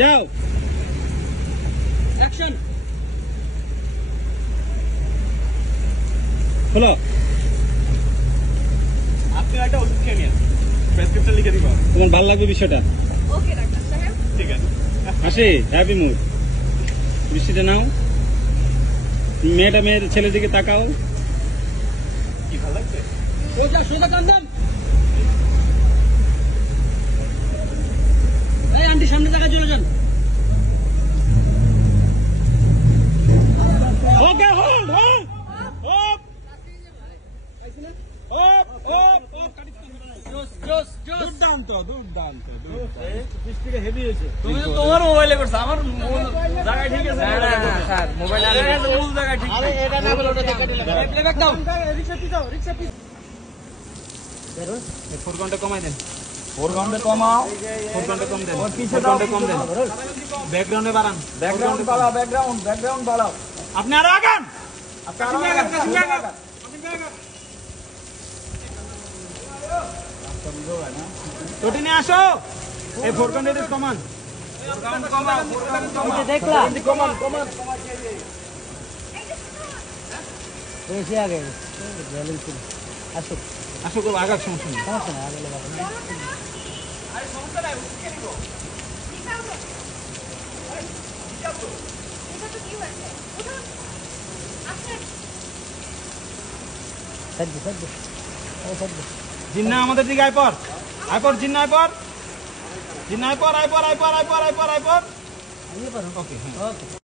যাও অ্যাকশন হলো আপনি একটা ওষুধ খেয়ে নিন প্রেসক্রিপশন লিখে দিব তোমার ভালো লাগবে বিষয়টা ওকে ডাক্তার সাহেব ঠিক আছে আসি হ্যাপি মুড বৃষ্টিটা নাও মেয়েটা মেয়ের ছেলের দিকে তাকাও কি ভালো লাগছে সোজা সোজা কান্দম এই আন্টি সামনে জায়গায় চলে যান ওকে হোল্ড হোল্ড অপ অপ অপ অপ জোস জোস দুর্দান্ত দুর্দান্ত বৃষ্টিটা হেভি হয়েছে তুমি তো তোমার মোবাইলে করছো আমার জায়গায় ঠিক আছে স্যার মোবাইল মূল জায়গায় ঠিক আরে এটা না বলে ওটা দেখে দিলাম প্লেব্যাক দাও রিকশা পিছাও রিকশা পিছ এই 4 ঘন্টা কমাই দেন 4 ঘন্টা কমাও 4 ঘন্টা কম দেন ওর পিছে দাও কম দেন ব্যাকগ্রাউন্ডে বাড়ান ব্যাকগ্রাউন্ড বাড়াও ব্যাকগ্রাউন্ড বাড়াও আপনি আরো আগান আপনি আরো আগান তোটি নিয়ে আসো এই 4 ঘন্টা কমান দেখলা কমান বেশি আগে আসো আসো করবো আগার সমস্যা নেই সমস্যা না আগে জিন্না আমাদের দিকে আয় পর জিন্না আয় পর ওকে ওকে